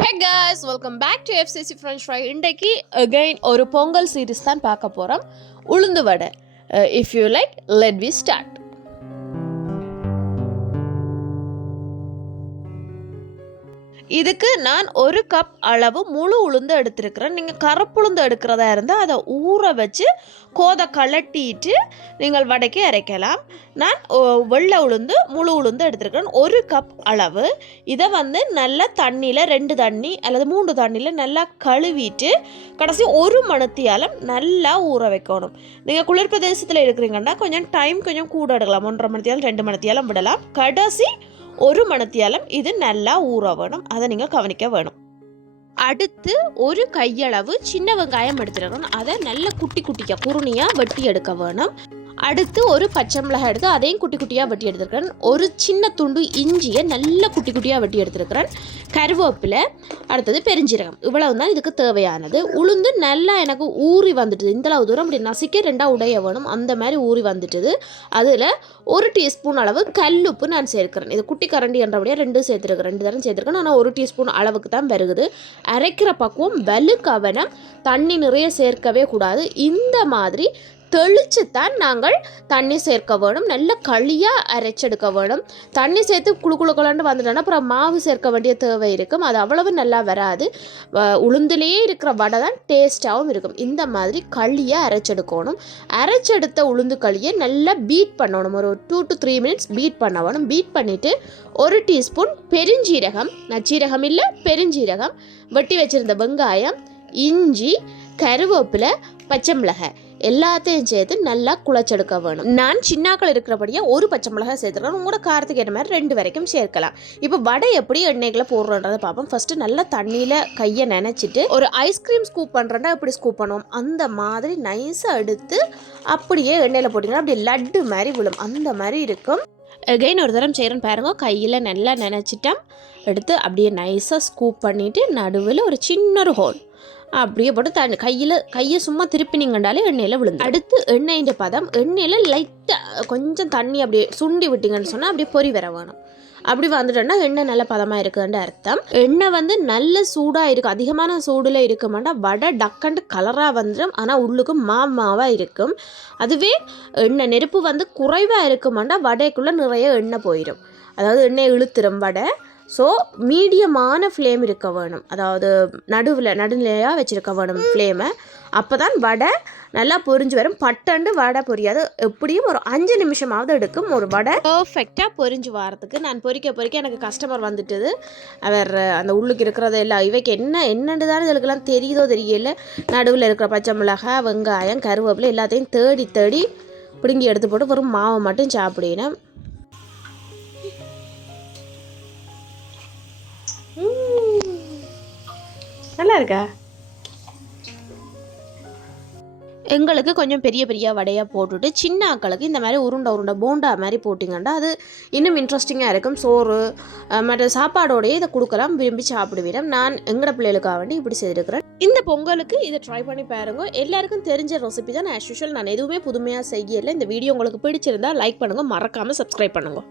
Hey welcome back to FCC French fry இன்றைக்கு again ஒரு Pongal series தான் பார்க்க போகிறோம் உளுந்து வடை. If you like let we start இதுக்கு நான் ஒரு கப் அளவு முழு உளுந்து எடுத்திருக்கிறேன். நீங்கள் கருப்புளுந்து எடுக்கிறதா இருந்தால் அதை ஊற வச்சு கோதை கலட்டிட்டு நீங்கள் வடைக்கு அரைக்கலாம். நான் வெள்ளை உளுந்து முழு உளுந்து எடுத்திருக்கிறேன். ஒரு கப் அளவு. இதை வந்து நல்லா தண்ணியில் ரெண்டு தண்ணி அல்லது மூன்று தண்ணியில் நல்லா கழுவிட்டு கடைசி ஒரு மணத்தியாலம் நல்லா ஊற வைக்கணும். நீங்கள் குளிர் பிரதேசத்தில் இருக்கிறீங்கன்னா கொஞ்சம் டைம் கொஞ்சம் கூட எடுக்கலாம். ஒன்றரை மணித்தியாலும் ரெண்டு மணித்தியாலும் விடலாம். கடைசி ஒரு மணத்தியாலும் இது நல்லா ஊற வேணும். அதை நீங்கள் கவனிக்க வேணும். அடுத்து ஒரு கையளவு சின்ன வெங்காயம் எடுத்துருக்கணும் அதை நல்ல குட்டி குட்டியாக குருணியாக வெட்டி எடுக்க வேணும். அடுத்து ஒரு பச்சை மிளகாய் எடுத்து அதையும் குட்டி குட்டியாக வெட்டி எடுத்துருக்கிறேன். ஒரு சின்ன துண்டு இஞ்சியை நல்ல குட்டி குட்டியாக வெட்டி எடுத்துருக்கிறேன். கருவேப்பிலை அடுத்தது பெருஞ்சீரகம். இவ்வளவு தான் இதுக்கு தேவையானது. உளுந்து நல்லா எனக்கு ஊறி வந்துட்டுது. இந்தளவு தூரம் அப்படி நசிக்க ரெண்டாக உடைய வேணும். அந்த மாதிரி ஊறி வந்துட்டுது. அதில் ஒரு டீஸ்பூன் அளவு கல்லுப்பு நான் சேர்க்கிறேன். இது குட்டி கரண்டி என்றபடியாக ரெண்டும் சேர்த்துருக்கேன் ரெண்டு தரம் சேர்த்துருக்கேன். ஆனால் ஒரு டீஸ்பூன் அளவுக்கு தான் வருகுது. அரைக்கிற பக்குவம் வலு கவனம் தண்ணி நிறைய சேர்க்கவே கூடாது. இந்த மாதிரி தெளிச்சு தான் நாங்கள் தண்ணி சேர்க்க வேணும். நல்ல களியாக அரைச்செடுக்க வேணும். தண்ணி சேர்த்து குழு குழு குளன்னு வந்துட்டோன்னா அப்புறம் மாவு சேர்க்க வேண்டிய தேவை இருக்கும். அது அவ்வளவு நல்லா வராது. வ- உளுந்துலேயே இருக்கிற வடை தான் டேஸ்ட்டாகவும் இருக்கும். இந்த மாதிரி களியாக அரைச்செடுக்கணும். அரைச்செடுத்த உளுந்து களியை நல்லா பீட் பண்ணணும். ஒரு two to three minutes beat பண்ண வேணும் பீட் பண்ணிவிட்டு ஒரு டீஸ்பூன் பெருஞ்சீரகம். நச்சீரகம் இல்லை பெருஞ்சீரகம். வெட்டி வச்சிருந்த வெங்காயம் இஞ்சி கருவேப்பிலை பச்சை மிளகாய். எல்லாத்தையும் சேர்த்து நல்லா குழச்செடுக்க வேணும். நான் சின்னாக்கள் இருக்கிறபடியாக ஒரு பச்சை மிளகாய் சேர்த்துருக்கேன். உங்களோட காரத்துக்கு ஏற்ற மாதிரி ரெண்டு வரைக்கும் சேர்க்கலாம். இப்போ வடை எப்படி எண்ணெய்களை போடுறோன்றதை பார்ப்போம். ஃபஸ்ட்டு நல்லா தண்ணியில் கையை நினச்சிட்டு ஒரு ஐஸ்கிரீம் ஸ்கூப் பண்ணுறேன்னா எப்படி ஸ்கூப் பண்ணுவோம்? அந்த மாதிரி நைஸாக எடுத்து அப்படியே எண்ணெயில் போட்டிங்கன்னா அப்படியே லட்டு மாதிரி விழும். அந்த மாதிரி இருக்கும். எகைன் ஒரு தரம் செய்கிறேன்னு பாருங்க. கையில் நல்லா நினச்சிட்டோம். எடுத்து அப்படியே நைஸாக ஸ்கூப் பண்ணிவிட்டு நடுவில் ஒரு சின்ன ஒரு ஹோல் அப்படியே போட்டு தண்ணி கையில் கையை சும்மா திருப்பினீங்கண்டாலே எண்ணெயில் விழுந்து அடுத்து எண்ணெயின் பதம் எண்ணெயில் லைட்டாக கொஞ்சம் தண்ணி அப்படியே சுண்டி விட்டிங்கன்னு சொன்னால் அப்படியே பொறி வர வேணும். அப்படி வந்துட்டோன்னா எண்ணெய் நல்ல பதமாக இருக்குன்ற அர்த்தம். எண்ணெய் வந்து நல்ல சூடாக இருக்கும் அதிகமான சூடில் இருக்க மாட்டா வடை டக்கண்டு கலராக வந்துடும் ஆனால் உள்ளுக்கு மா மாவாக இருக்கும். அதுவே எண்ணெய் நெருப்பு வந்து குறைவாக இருக்க மாட்டால் வடைக்குள்ளே நிறைய எண்ணெய் போயிடும் அதாவது எண்ணெய் இழுத்துரும் வடை. ஸோ மீடியமான ஃப்ளேம் இருக்க வேணும். அதாவது நடுவில் நடுநிலையாக வச்சுருக்க வேணும் ஃப்ளேமை அப்போ தான் வடை நல்லா பொரிஞ்சு வரும். பட்டண்டு வடை பொரியாது. எப்படியும் ஒரு அஞ்சு நிமிஷமாவது எடுக்கும். ஒரு வடை பர்ஃபெக்டாக பொரிஞ்சு வரதுக்கு நான் பொரிக்க பொறிக்க எனக்கு கஸ்டமர் வந்துட்டுது. அவர் அந்த உள்ளுக்கு இருக்கிறத எல்லாம் இவைக்கு என்ன என்னென்னு தான் இதுக்கெல்லாம் தெரியுதோ தெரியல. நடுவில் இருக்கிற பச்சை மிளகாய் வெங்காயம் கருவேப்பிலை எல்லாத்தையும் தேடி தேடி பிடுங்கி எடுத்து போட்டு வெறும் மாவை மட்டும் சாப்பிடணும். நல்லா இருக்கா எங்களுக்கு கொஞ்சம் பெரிய பெரிய வடையாக போட்டுட்டு சின்ன ஆக்களுக்கு இந்த மாதிரி உருண்டை உருண்டை போண்டா மாதிரி போட்டிங்கன்னா அது இன்னும் இன்ட்ரெஸ்டிங்காக இருக்கும். சோறு மற்ற சாப்பாடோடையே இதை கொடுக்கலாம் விரும்பி சாப்பிடுவிடும் நான் எங்களோட பிள்ளைகளுக்காக வேண்டி இப்படி செய்திருக்கிறேன். இந்த பொங்கலுக்கு இதை ட்ரை பண்ணி பாருங்க. எல்லாருக்கும் தெரிஞ்ச ரெசிபி தான் ஆஸ் யூஷுவல் நான் எதுவுமே புதுமையாக செய்யலை. இந்த வீடியோ உங்களுக்கு பிடிச்சிருந்தா லைக் பண்ணுங்கள் மறக்காமல் சப்ஸ்கிரைப் பண்ணுங்கள்